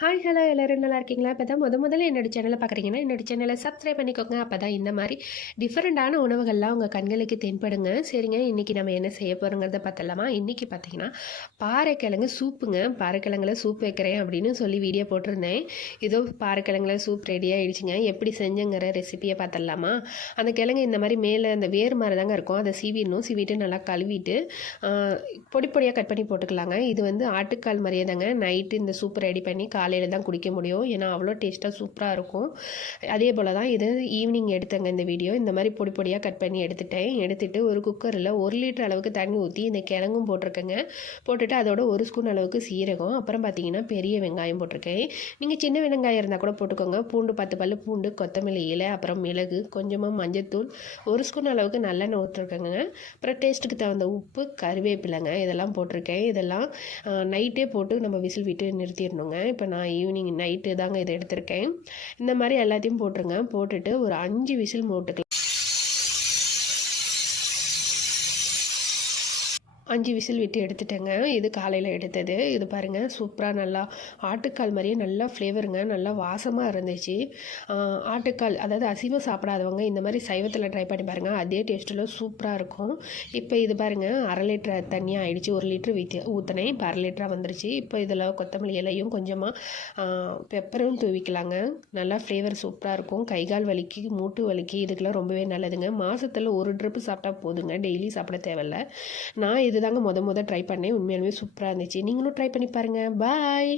Hi hello எல்லோரும் நல்லா இருக்கீங்களா? இப்போ தான் முதல்ல என்னோடய சேனலை பார்க்குறீங்கன்னா என்னோடய சேனலை சப்ஸ்கிரைப் பண்ணிக்கோங்க. அப்போ தான் இந்த மாதிரி டிஃப்ரெண்ட்டான உணவுகள்லாம் உங்கள் கண்களுக்கு தென்படுங்க. சரிங்க, இன்றைக்கி நம்ம என்ன செய்ய போகிறோங்கிறத பார்த்தலாமா? இன்றைக்கி பார்த்தீங்கன்னா பாறைக்கிழங்கு சூப்புங்க. பாறைக்கிழங்குல சூப் வைக்கிறேன் அப்படின்னு சொல்லி வீடியோ போட்டிருந்தேன். இதோ பாறைக்கிழங்குல சூப் ரெடி ஆகிடுச்சிங்க. எப்படி செஞ்சுங்கிற ரெசிபியை பார்த்தலாமா? அந்த கிழங்கு இந்த மாதிரி மேலே அந்த வேர் மாதிரி தாங்க இருக்கும். அதை சீவிட்டு நல்லா கழுவிட்டு பொடி பொடியாக கட் பண்ணி போட்டுக்கலாங்க. இது வந்து ஆட்டுக்கால் மாதிரியே தாங்க. நைட்டு இந்த சூப் ரெடி பண்ணி காலையில் தான் குடிக்க முடியும். ஏன்னா அவ்வளோ டேஸ்ட்டாக சூப்பராக இருக்கும். அதே போல் தான் இது ஈவினிங் எடுத்தேங்க இந்த வீடியோ. இந்த மாதிரி பொடி பொடியாக கட் பண்ணி எடுத்துகிட்டு ஒரு குக்கரில் 1 லிட்டர் அளவுக்கு தண்ணி ஊற்றி இந்த கிழங்கும் போட்டிருக்கேங்க. போட்டுட்டு அதோட 1 ஸ்பூன் அளவுக்கு சீரகம், அப்புறம் பார்த்தீங்கன்னா பெரிய வெங்காயம் போட்டிருக்கேன். நீங்கள் சின்ன வெங்காயம் இருந்தால் கூட போட்டுக்கோங்க. பூண்டு 10 பல் பூண்டு, கொத்தமல்லி இலை, அப்புறம் மிளகு, கொஞ்சமாக மஞ்சத்தூள், 1 ஸ்பூன் அளவுக்கு நல்லெண்ணெய் ஊற்றிருக்கேங்க. அப்புறம் டேஸ்ட்டுக்கு தகுந்த உப்பு, கருவேப்பிலைங்க, இதெல்லாம் போட்டிருக்கேன். இதெல்லாம் நைட்டே போட்டு நம்ம விசில் விட்டு நிறுத்திடணுங்க. இப்போ நான் ஈவினிங் நைட்டு தாங்க இதை எடுத்திருக்கேன். இந்த மாதிரி எல்லாத்தையும் போட்டுருங்க. போட்டுட்டு ஒரு 5 விசில் போட்டுக்கலாம். 5 விசில் விட்டு எடுத்துட்டேங்க. இது காலையில் எடுத்தது. இது பாருங்கள், சூப்பராக நல்லா ஆட்டுக்கால் மாதிரியே நல்லா ஃப்ளேவருங்க, நல்லா வாசமாக இருந்துச்சு. ஆட்டுக்கால் அதாவது அசைவம் சாப்பிடாதவங்க இந்த மாதிரி சைவத்தில் ட்ரை பண்ணி பாருங்கள். அதே டேஸ்ட்டில் சூப்பராக இருக்கும். இப்போ இது பாருங்கள், 1/2 லிட்டர் தண்ணியாக ஆகிடுச்சு. 1 லிட்டர் ஊற்றினேன். இப்போ 1/2 லிட்டராக வந்துருச்சு. இப்போ இதில் கொத்தமல்லி இலையும் கொஞ்சமாக பெப்பரும் தூவிக்கலாங்க. நல்லா ஃப்ளேவர் சூப்பராக இருக்கும். கைகால் வலிக்கு, மூட்டு வலிக்கு, இதுக்கெல்லாம் ரொம்பவே நல்லதுங்க. மாதத்தில் 1 ட்ரிப்பு சாப்பிட்டா போதுங்க. டெய்லி சாப்பிட தேவையில்ல. நான் இதுதாங்க ட்ரை பண்ணேன். உண்மையாலுமே சூப்பராக இருந்துச்சு. நீங்களும் ட்ரை பண்ணி பாருங்கள். பாய்.